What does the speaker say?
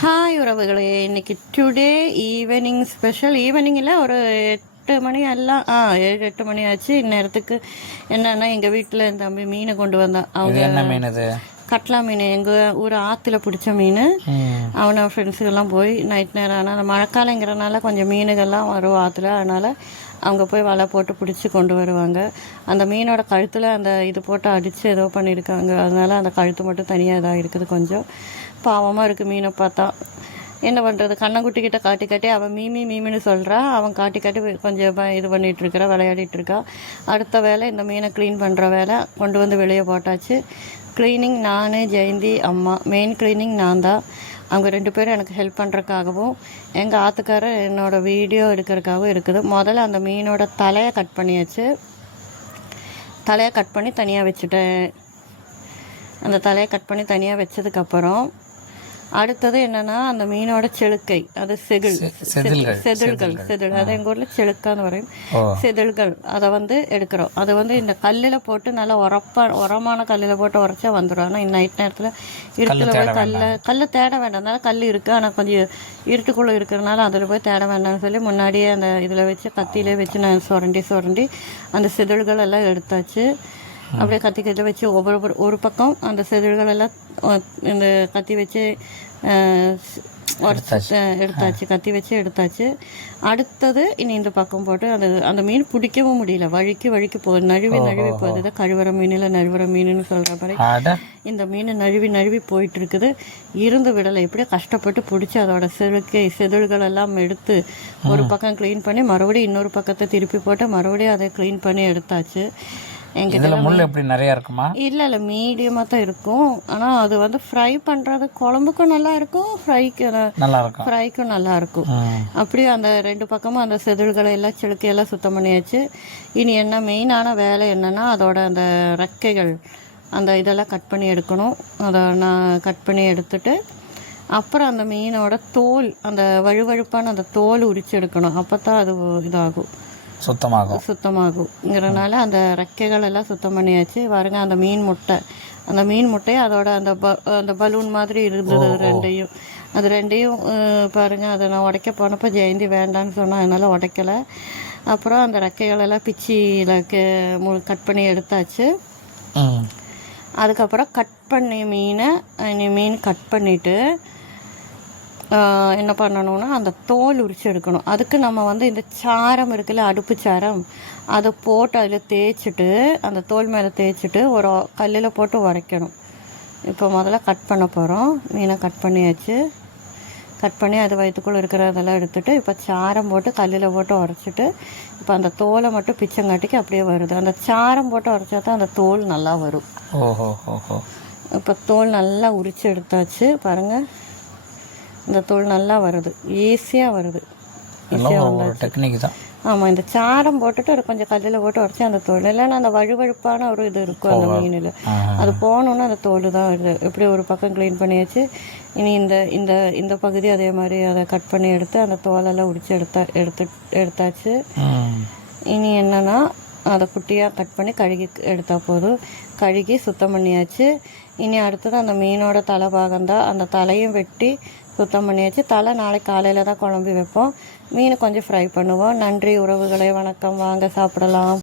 Hi உறவுகளே, இன்னைக்கு today evening special. ஈவினிங்கில் ஒரு 8 மணி எல்லாம் 7-8 மணி ஆச்சு. இந்நேரத்துக்கு என்னன்னா எங்கள் வீட்டில் என் தம்பி மீனை கொண்டு வந்தான். அவங்க என்ன மீன்? இது கட்லா மீன், எங்கள் ஊர் ஆற்றுல பிடிச்ச மீன். அவனை ஃப்ரெண்ட்ஸுக்கெல்லாம் போய் நைட் நேரம் ஆனால் அந்த மழைக்காலங்கிறனால கொஞ்சம் மீனுகள்லாம் வரும் ஆற்றுல. அதனால் அவங்க போய் வலை போட்டு பிடிச்சி கொண்டு வருவாங்க. அந்த மீனோட கழுத்தில் அந்த இது போட்டு அடித்து ஏதோ பண்ணியிருக்காங்க. அதனால் அந்த கழுத்து மட்டும் தனியாக இதாக இருக்குது. கொஞ்சம் பாவமாக இருக்குது மீனை பார்த்தா. என்ன பண்ணுறது, கண்ணங்குட்டிக்கிட்ட காட்டி காட்டி அவன் மீமின்னு சொல்கிறான். அவன் காட்டி காட்டி கொஞ்சம் இது பண்ணிகிட்ருக்கிறா, விளையாடிட்டுருக்கா. அடுத்த வேலை இந்த மீனை க்ளீன் பண்ணுற வேலை. கொண்டு வந்து வெளியே போட்டாச்சு. க்ளீனிங் நான், ஜெயந்தி அம்மா. மெயின் க்ளீனிங் நான் தான். அவங்க 2 பேரும் எனக்கு ஹெல்ப் பண்ணுறதுக்காகவும் எங்கள் ஆத்துக்காரர் என்னோடய வீடியோ எடுக்கிறதுக்காகவும் இருக்குது. முதல்ல அந்த மீனோட தலையை கட் பண்ணியாச்சு. தலையை கட் பண்ணி தனியாக வச்சுட்டேன். அந்த தலையை கட் பண்ணி தனியாக வச்சதுக்கப்புறம் அடுத்தது என்னென்னா அந்த மீனோட செழுக்கை, அது செதில்கள் அது எங்கள் ஊரில் செழுக்கான்னு வரையும் செதில்கள், அதை வந்து எடுக்கிறோம். அதை வந்து இந்த கல்லில் போட்டு நல்லா உரமான கல்லில் போட்டு உரைச்சா வந்துடும். ஆனால் நைட் நேரத்தில் இருட்டில் போய் கல்லை தேட வேண்டாம். அதனால கல் இருக்குது, ஆனால் கொஞ்சம் இருட்டுக்குள்ளே இருக்கிறனால அதில் போய் தேட வேண்டாம்னு சொல்லி முன்னாடியே அந்த இதில் வச்சு கத்தியிலே வச்சு நான் சுரண்டி அந்த செதில்கள் எல்லாம் எடுத்தாச்சு. அப்படியே கத்திக்கிட்ட வச்சு ஒரு பக்கம் அந்த செதில்கள் எல்லாம் இந்த கத்தி வச்சு எடுத்தாச்சு. கத்தி வச்சு எடுத்தாச்சு. அடுத்தது இனி இந்த பக்கம் போட்டு அந்த மீன் பிடிக்கவும் முடியல. வழுக்கி போகுது, நழுவி போகுது. இதை கழுவுற மீனில் நழுவுற மீனுன்னு சொல்கிற மாதிரி இந்த மீன் நழுவி போயிட்டு இருக்குது. இருந்து விடலை. இப்படியே கஷ்டப்பட்டு பிடிச்சி அதோட செதில்கள் எல்லாம் எடுத்து ஒரு பக்கம் க்ளீன் பண்ணி மறுபடியும் இன்னொரு பக்கத்தை திருப்பி போட்டு மறுபடியும் அதை க்ளீன் பண்ணி எடுத்தாச்சு. முள் எப்படி நிறைய இருக்குமா? இல்லை, மீடியமாக தான் இருக்கும். ஆனால் அது வந்து ஃப்ரை பண்ணுறது குழம்புக்கும் நல்லா இருக்கும், ஃப்ரைக்கும் நல்லா இருக்கும். அப்படியே அந்த 2 பக்கமும் அந்த செதில்களை எல்லாம் செழுக்கையெல்லாம் சுத்தம் பண்ணியாச்சு. இனி என்ன மெயினான வேலை என்னென்னா அதோட அந்த ரெக்கைகள் அந்த இதெல்லாம் கட் பண்ணி எடுக்கணும். அதை நான் கட் பண்ணி எடுத்துட்டு அப்புறம் அந்த மீனோட தோல், அந்த வழுவழுப்பான அந்த தோல் உரிச்சு எடுக்கணும். அப்போ தான் அது இதாகும், சுத்தமாகுங்கிறனால அந்த ரெக்கைகள் எல்லாம் சுத்தம் பண்ணியாச்சு. பாருங்க, அந்த மீன் முட்டையை அதோட அந்த பலூன் மாதிரி இருந்தது. அது ரெண்டையும் பாருங்க, அதை நான் உடைக்க போனப்போ ஜெயந்தி வேண்டான்னு சொன்னால் அதனால் உடைக்கலை. அப்புறம் அந்த ரெக்கைகள் எல்லாம் பிச்சியில் கட் பண்ணி எடுத்தாச்சு. அதுக்கப்புறம் கட் பண்ணி மீன் கட் பண்ணிவிட்டு என்ன பண்ணணும்னா அந்த தோல் உரிச்சு எடுக்கணும். அதுக்கு நம்ம வந்து இந்த சாரம் இருக்குல்ல, அடுப்பு சாரம், அதை போட்டு அதில் தேய்ச்சிட்டு அந்த தோல் மேலே தேய்ச்சிட்டு ஒரு கல்லில் போட்டு உரைக்கணும். இப்போ முதல்ல கட் பண்ண போகிறோம். மீனை கட் பண்ணியாச்சு. கட் பண்ணி அது வயிற்றுக்குள்ளே இருக்கிறதெல்லாம் எடுத்துகிட்டு இப்போ சாரம் போட்டு கல்லில் போட்டு உரைச்சிட்டு இப்போ அந்த தோலை மட்டும் பிச்சங்காட்டிக்கு அப்படியே வருது. அந்த சாரம் போட்டு உரைச்சா தான் அந்த தோல் நல்லா வரும். இப்போ தோல் நல்லா உரிச்சு எடுத்தாச்சு. பாருங்கள், இந்த தோல் நல்லா வருது, ஈஸியாக வருது. டெக்னிக் தான். ஆமாம், இந்த சாரம் போட்டுட்டு ஒரு கொஞ்சம் கல்லில் போட்டு உடச்சி அந்த தோல், இல்லைன்னா அந்த வழுவழுப்பான ஒரு இது இருக்கும் அந்த மீனில், அது போகணுன்னா அந்த தோல் தான் வருது. எப்படி ஒரு பக்கம் க்ளீன் பண்ணியாச்சு. இனி இந்த பகுதி அதே மாதிரி அதை கட் பண்ணி எடுத்து அந்த தோலெல்லாம் உரித்து எடுத்தாச்சு. இனி என்னென்னா அதை குட்டியாக கட் பண்ணி கழுகி எடுத்தால் போதும். கழுகி சுத்தம் பண்ணியாச்சு. இனி அடுத்தது அந்த மீனோட தலை பாகம்தான், அந்த தலையும் வெட்டி சுத்தம் பண்ணியாச்சு. தலை நாளைக்கு காலையில் தான் குழம்பு வைப்போம். மீன் கொஞ்சம் ஃப்ரை பண்ணுவோம். நன்றி உறவுகளே, வணக்கம். வாங்க சாப்பிடலாம்.